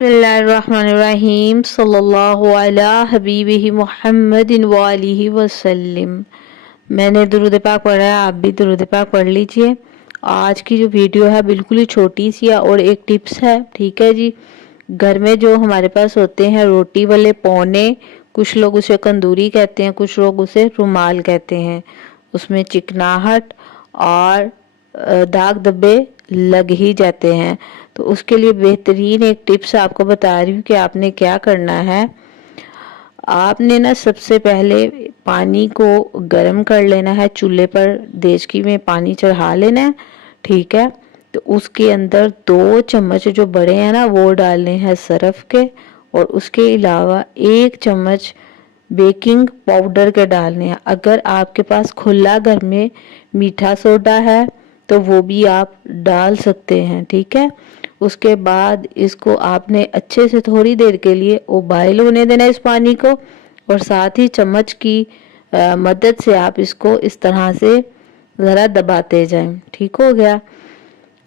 बिस्मिल्लाहिर्रहमानिर्रहीम सल्लल्लाहु अला हबीबिही मुहम्मदिन व आलिहि वसल्लम। मैंने दुरूद पाक पढ़ा है, आप भी दुरूद पाक पढ़ लीजिए। आज की जो वीडियो है बिल्कुल ही छोटी सी है और एक टिप्स है, ठीक है जी। घर में जो हमारे पास होते हैं रोटी वाले पौने, कुछ लोग उसे कंदूरी कहते हैं, कुछ लोग उसे रुमाल कहते हैं। उसमें चिकनाहट और दाग धब्बे लग ही जाते हैं। तो उसके लिए बेहतरीन एक टिप्स आपको बता रही हूँ कि आपने क्या करना है। आपने ना सबसे पहले पानी को गर्म कर लेना है, चूल्हे पर देचकी में पानी चढ़ा लेना है, ठीक है। तो उसके अंदर 2 चम्मच जो बड़े हैं ना वो डालने हैं सरफ के, और उसके अलावा 1 चम्मच बेकिंग पाउडर के डालने हैं। अगर आपके पास खुला घर में मीठा सोडा है तो वो भी आप डाल सकते हैं, ठीक है। उसके बाद इसको आपने अच्छे से थोड़ी देर के लिए उबाइल होने देना इस पानी को, और साथ ही चम्मच की मदद से आप इसको इस तरह से ज़रा दबाते जाएं, ठीक हो गया।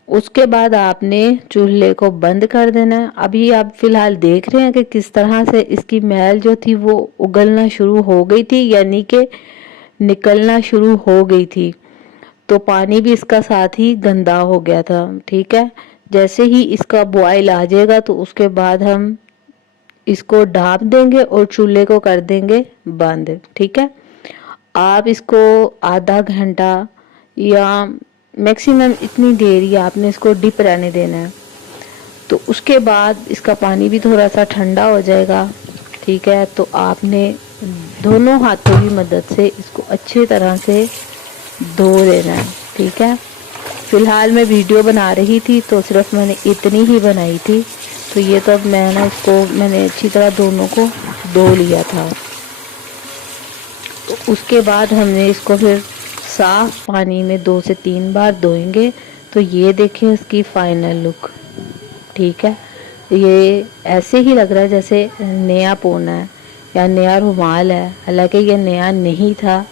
उसके बाद आपने चूल्हे को बंद कर देना है। अभी आप फिलहाल देख रहे हैं कि किस तरह से इसकी मैल जो थी वो उगलना शुरू हो गई थी, यानी कि निकलना शुरू हो गई थी। तो पानी भी इसका साथ ही गंदा हो गया था, ठीक है। जैसे ही इसका बॉयल आ जाएगा तो उसके बाद हम इसको ढाँप देंगे और चूल्हे को कर देंगे बंद, ठीक है। आप इसको आधा घंटा या मैक्सिमम इतनी देर ही आपने इसको डिप रहने देना है। तो उसके बाद इसका पानी भी थोड़ा सा ठंडा हो जाएगा, ठीक है। तो आपने दोनों हाथों की मदद से इसको अच्छी तरह से धो देना है, ठीक है। फिलहाल मैं वीडियो बना रही थी तो सिर्फ मैंने इतनी ही बनाई थी। तो ये तो अब मैंने अच्छी तरह दोनों को धो लिया था। तो उसके बाद हमने इसको फिर साफ पानी में 2 से 3 बार धोएंगे। तो ये देखें इसकी फाइनल लुक, ठीक है। ये ऐसे ही लग रहा है जैसे नया पोना है या नया रुमाल है, हालांकि ये नया नहीं था,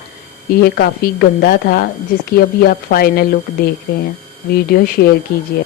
ये काफ़ी गंदा था, जिसकी अभी आप फाइनल लुक देख रहे हैं। वीडियो शेयर कीजिए।